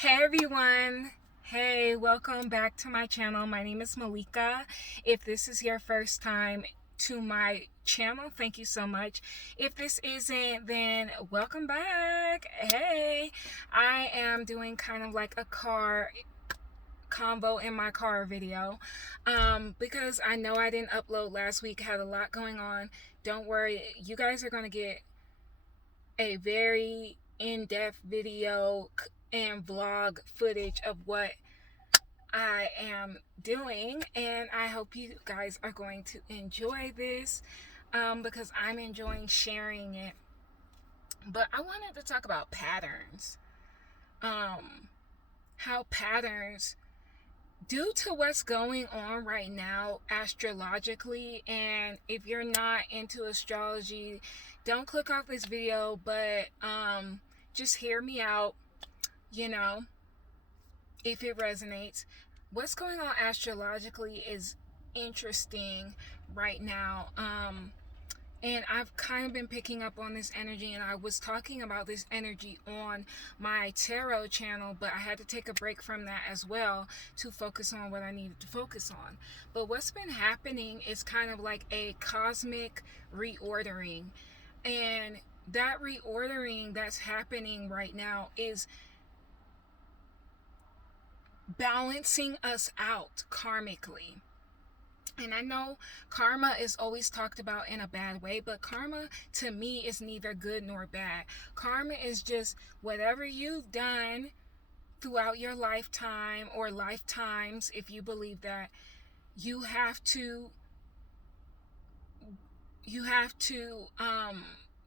Hey everyone. Hey, welcome back to my channel. My name is Malika. If this is your first time to my channel, thank you so much. If this isn't, then welcome back. Hey, I am doing kind of like a car convo in my car video because I know I didn't upload last week. Had a lot going on. Don't worry, you guys are going to get a very in-depth video and vlog footage of what I am doing, and I hope you guys are going to enjoy this because I'm enjoying sharing it. But I wanted to talk about patterns. How patterns, due to what's going on right now astrologically, and if you're not into astrology, don't click off this video, but just hear me out, if it resonates. What's going on astrologically is interesting right now. And I've kind of been picking up on this energy, and I was talking about this energy on my tarot channel, but I had to take a break from that as well to focus on what I needed to focus on. But what's been happening is kind of like a cosmic reordering, and that reordering that's happening right now is balancing us out karmically. And I know karma is always talked about in a bad way, but karma to me is neither good nor bad. Karma is just whatever you've done throughout your lifetime or lifetimes, if you believe that, you have to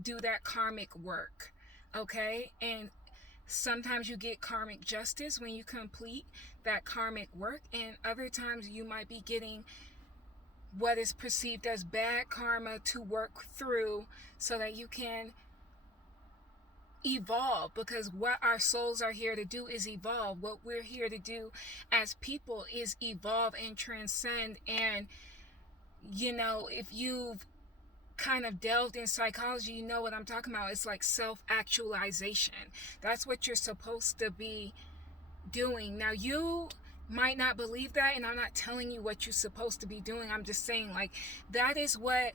do that karmic work, okay? And sometimes you get karmic justice when you complete that karmic work, and other times you might be getting what is perceived as bad karma to work through so that you can evolve, because what our souls are here to do is evolve. What we're here to do as people is evolve and transcend. And if you've kind of delved in psychology, you know what I'm talking about. It's like self-actualization. That's what you're supposed to be doing. Now, you might not believe that, and I'm not telling you what you're supposed to be doing. I'm just saying, like, that is what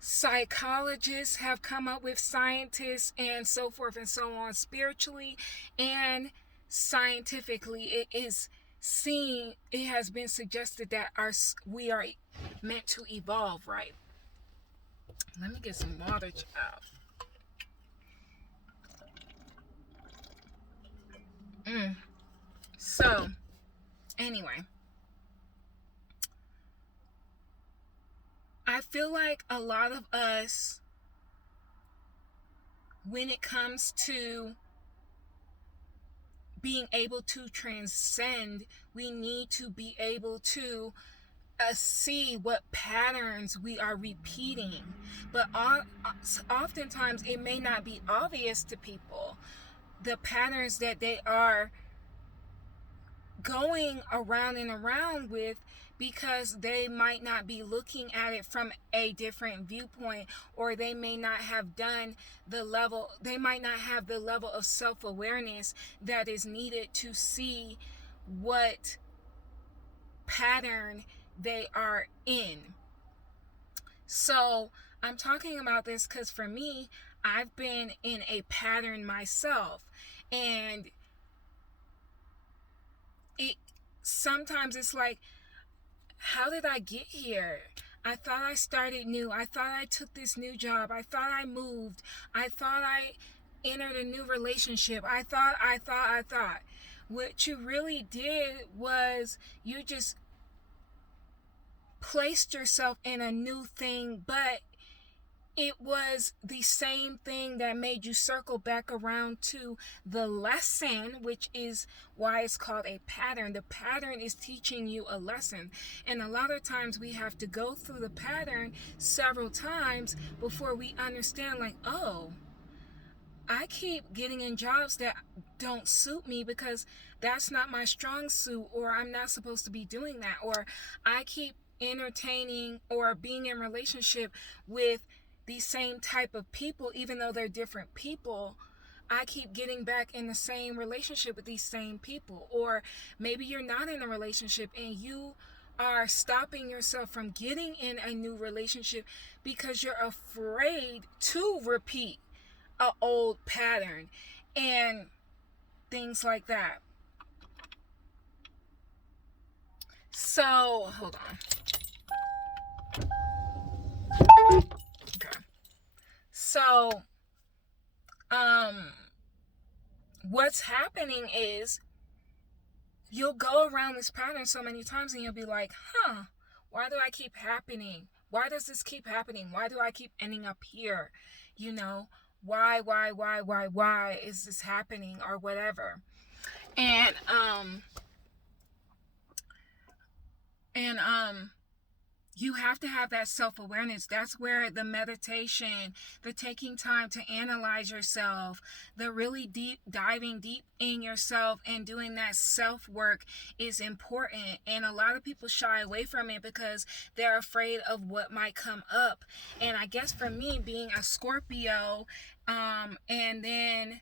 psychologists have come up with, scientists and so forth and so on. Spiritually and scientifically, it has been suggested that we are meant to evolve, right? Let me get some water out. So, anyway, I feel like a lot of us, when it comes to being able to transcend, we need to be able to see what patterns we are repeating. But oftentimes it may not be obvious to people, the patterns that they are going around and around with, because they might not be looking at it from a different viewpoint, or they may not have done they might not have the level of self-awareness that is needed to see what pattern they are in. So I'm talking about this because for me, I've been in a pattern myself, and sometimes it's like, how did I get here? I thought I started new. I thought I took this new job. I thought I moved. I thought I entered a new relationship. I thought. What you really did was you just placed yourself in a new thing, but it was the same thing that made you circle back around to the lesson, which is why it's called a pattern. The pattern is teaching you a lesson. And a lot of times we have to go through the pattern several times before we understand, like, oh, I keep getting in jobs that don't suit me because that's not my strong suit, or I'm not supposed to be doing that, or I keep entertaining or being in relationship with the same type of people, even though they're different people. I keep getting back in the same relationship with these same people? Or maybe you're not in a relationship and you are stopping yourself from getting in a new relationship because you're afraid to repeat an old pattern and things like that. So, hold on. Okay. So, what's happening is you'll go around this pattern so many times and you'll be like, why do I keep happening? Why does this keep happening? Why do I keep ending up here? You know, why is this happening or whatever? And you have to have that self-awareness. That's where the meditation, the taking time to analyze yourself, the really diving deep in yourself and doing that self-work is important. And a lot of people shy away from it because they're afraid of what might come up. And I guess for me, being a Scorpio, and then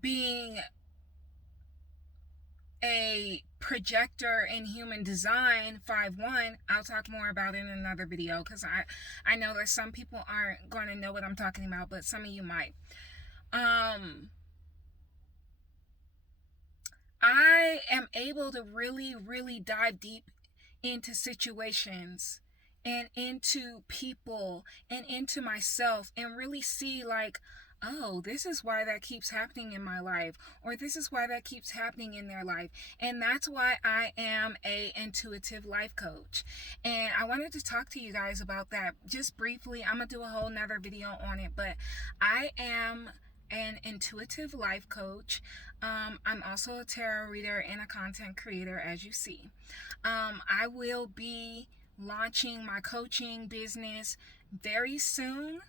being a projector in human design 5-1, I'll talk more about it in another video because I know that some people aren't going to know what I'm talking about, but some of you might. I am able to really dive deep into situations and into people and into myself and really see like, oh, this is why that keeps happening in my life, or this is why that keeps happening in their life. And that's why I am a intuitive life coach. And I wanted to talk to you guys about that just briefly. I'm gonna do a whole nother video on it, but I am an intuitive life coach. I'm also a tarot reader and a content creator, as you see. I will be launching my coaching business very soon.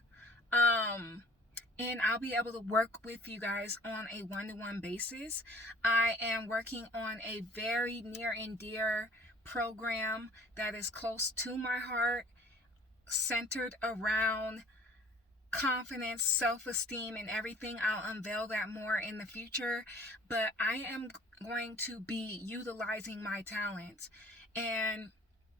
And I'll be able to work with you guys on a one-to-one basis. I am working on a very near and dear program that is close to my heart, centered around confidence, self-esteem, and everything. I'll unveil that more in the future, but I am going to be utilizing my talents, and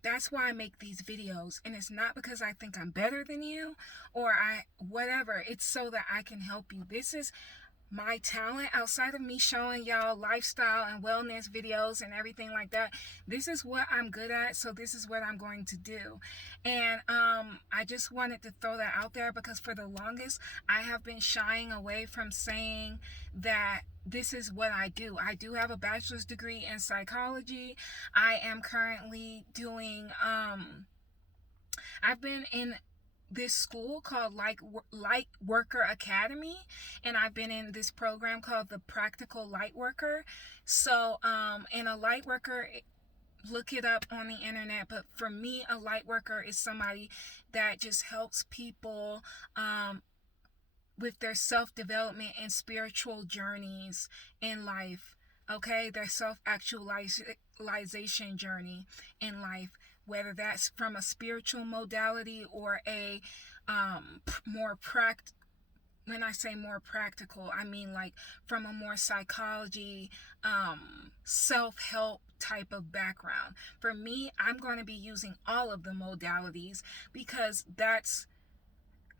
that's why I make these videos. And it's not because I think I'm better than you or whatever. It's so that I can help you. This is my talent. Outside of me showing y'all lifestyle and wellness videos and everything like that, this is what I'm good at, so this is what I'm going to do. And I just wanted to throw that out there because for the longest I have been shying away from saying that this is what I do. I do have a bachelor's degree in psychology. I am currently doing I've been in this school called Light Worker Academy, and I've been in this program called the Practical Light Worker. So and a light worker, look it up on the internet, but for me a light worker is somebody that just helps people with their self-development and spiritual journeys in life. Okay, their self-actualization journey in life, whether that's from a spiritual modality or a more practical. When I say more practical, I mean like from a more psychology, self-help type of background. For me, I'm going to be using all of the modalities because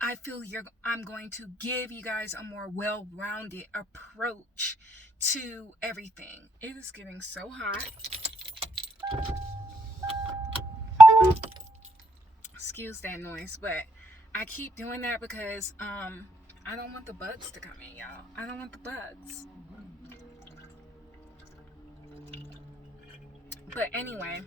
I feel I'm going to give you guys a more well-rounded approach to everything. It is getting so hot. Excuse that noise, but I keep doing that because I don't want the bugs to come in, y'all. I don't want the bugs. But anyway,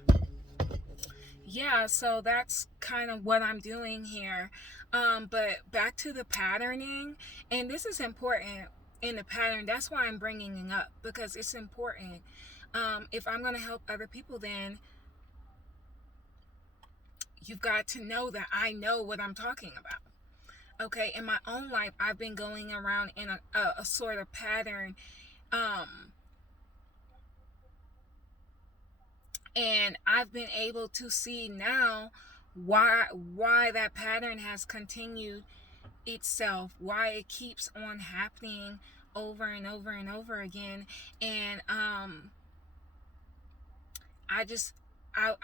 yeah, so that's kind of what I'm doing here. But back to the patterning, and this is important in the pattern. That's why I'm bringing it up, because it's important. If I'm going to help other people, then you've got to know that I know what I'm talking about. Okay, in my own life, I've been going around in a sort of pattern, and I've been able to see now why that pattern has continued itself, why it keeps on happening over and over and over again. And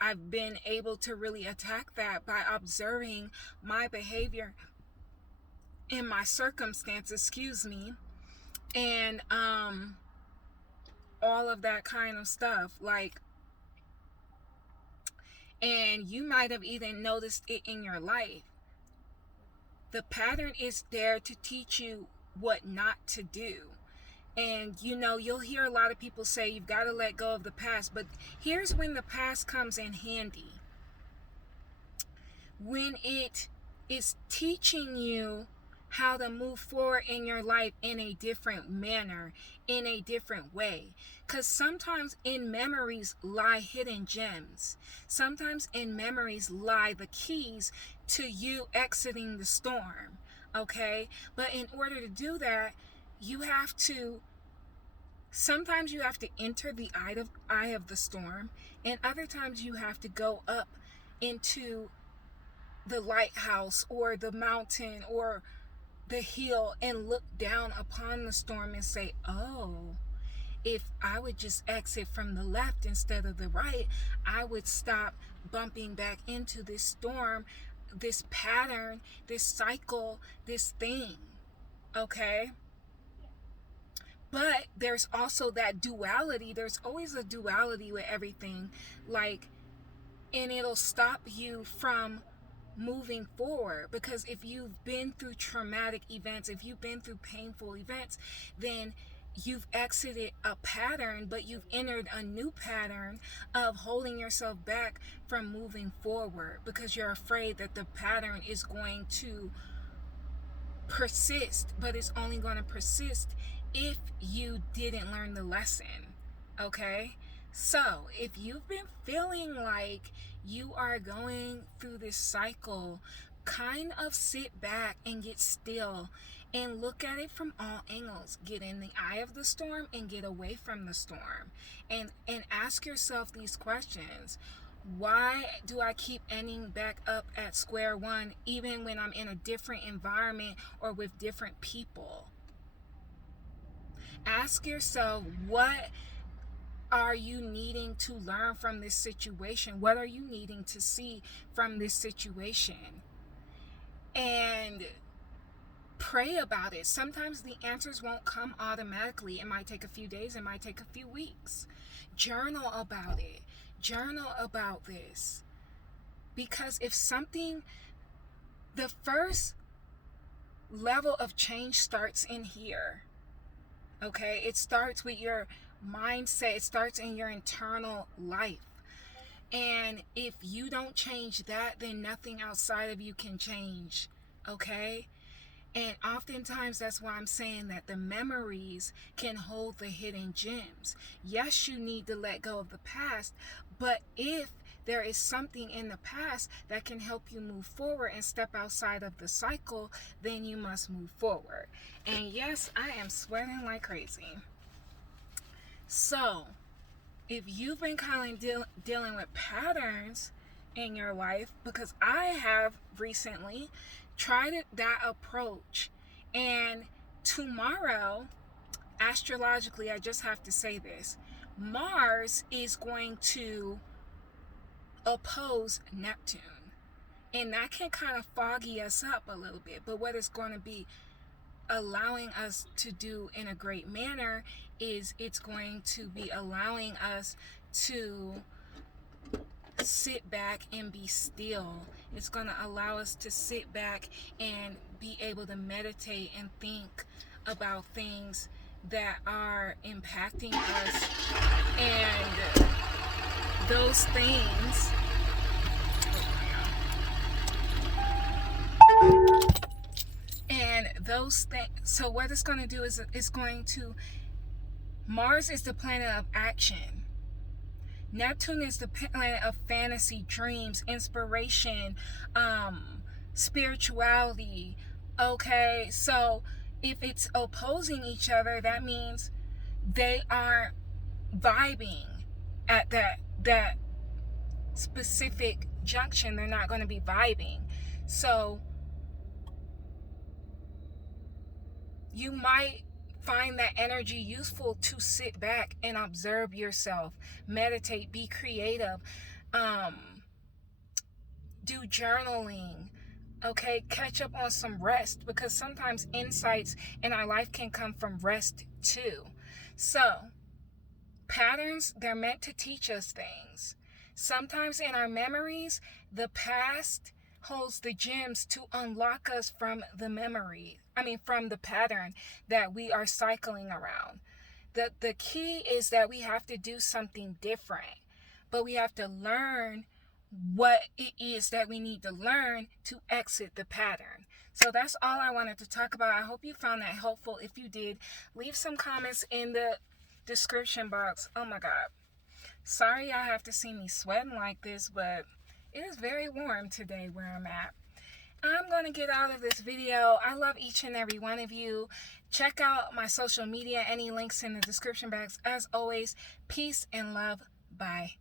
I've been able to really attack that by observing my behavior in my circumstance, and all of that kind of stuff. Like, and you might have even noticed it in your life. The pattern is there to teach you what not to do. And you'll hear a lot of people say you've got to let go of the past, but here's when the past comes in handy. When it is teaching you how to move forward in your life in a different manner, in a different way. Because sometimes in memories lie hidden gems. Sometimes in memories lie the keys to you exiting the storm. Okay? But in order to do that, sometimes you have to enter the eye of the storm, and other times you have to go up into the lighthouse or the mountain or the hill and look down upon the storm and say, oh, if I would just exit from the left instead of the right, I would stop bumping back into this storm, this pattern, this cycle, this thing. Okay? But there's also that duality. There's always a duality with everything. And it'll stop you from moving forward, because if you've been through traumatic events, if you've been through painful events, then you've exited a pattern, but you've entered a new pattern of holding yourself back from moving forward because you're afraid that the pattern is going to persist. But it's only going to persist if you didn't learn the lesson. Okay? So if you've been feeling like you are going through this cycle, kind of sit back and get still and look at it from all angles. Get in the eye of the storm and get away from the storm. And ask yourself these questions. Why do I keep ending back up at square one even when I'm in a different environment or with different people? Ask yourself, what are you needing to learn from this situation? What are you needing to see from this situation? And pray about it. Sometimes the answers won't come automatically. It might take a few days. It might take a few weeks. Journal about it. Journal about this. Because the first level of change starts in here. Okay? It starts with your mindset. It starts in your internal life. And if you don't change that, then nothing outside of you can change. Okay? And oftentimes that's why I'm saying that the memories can hold the hidden gems. Yes, you need to let go of the past, but if there is something in the past that can help you move forward and step outside of the cycle, then you must move forward. And yes, I am sweating like crazy. So, if you've been kind of dealing with patterns in your life, because I have recently tried that approach, and tomorrow, astrologically, I just have to say this, Mars is going to oppose Neptune, and that can kind of foggy us up a little bit. But what it's going to be allowing us to do in a great manner is it's going to be allowing us to sit back and be still. It's going to allow us to sit back and be able to meditate and think about things that are impacting us, and those things so what it's going to do is Mars is the planet of action. Neptune is the planet of fantasy, dreams, inspiration, spirituality. Okay, so if it's opposing each other, that means they are vibing at that specific junction. They're not going to be vibing. So you might find that energy useful to sit back and observe yourself, meditate, be creative, do journaling, okay, catch up on some rest, because sometimes insights in our life can come from rest too. So patterns, they're meant to teach us things. Sometimes in our memories, the past holds the gems to unlock us from from the pattern that we are cycling around. The key is that we have to do something different, but we have to learn what it is that we need to learn to exit the pattern. So that's all I wanted to talk about. I hope you found that helpful. If you did, leave some comments in the description box. Oh my God. Sorry y'all have to see me sweating like this, but it is very warm today where I'm at. I'm going to get out of this video. I love each and every one of you. Check out my social media. Any links in the description box. As always, peace and love. Bye.